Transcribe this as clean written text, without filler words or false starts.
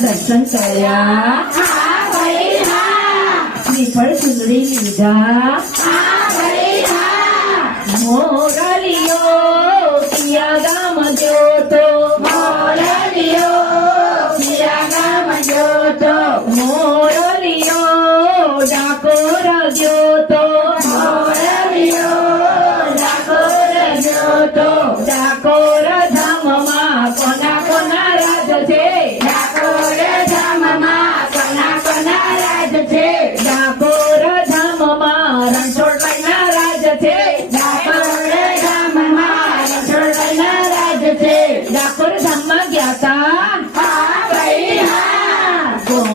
દર્શન કર્યા હા ભાઈ હા શ્રીફળ ચૂંદડી લીધા હા ભાઈ હા મોરલિયો પિયા ગામ જોતો મોરલિયો પિયા ગામ જોતો મોરલિયો ડાકોર જોતો મોરલિયો ડાકોર જોતો ડાકોર ધામમાં કોના કોના રાજ છે ડાકોર ધામમાં કોના કોના રાજ છે ડાકોર ધામમાં રણછોડરાયના રાજ છે ડાકોર ધામમાં રણછોડરાયના રાજ છે ડાકોર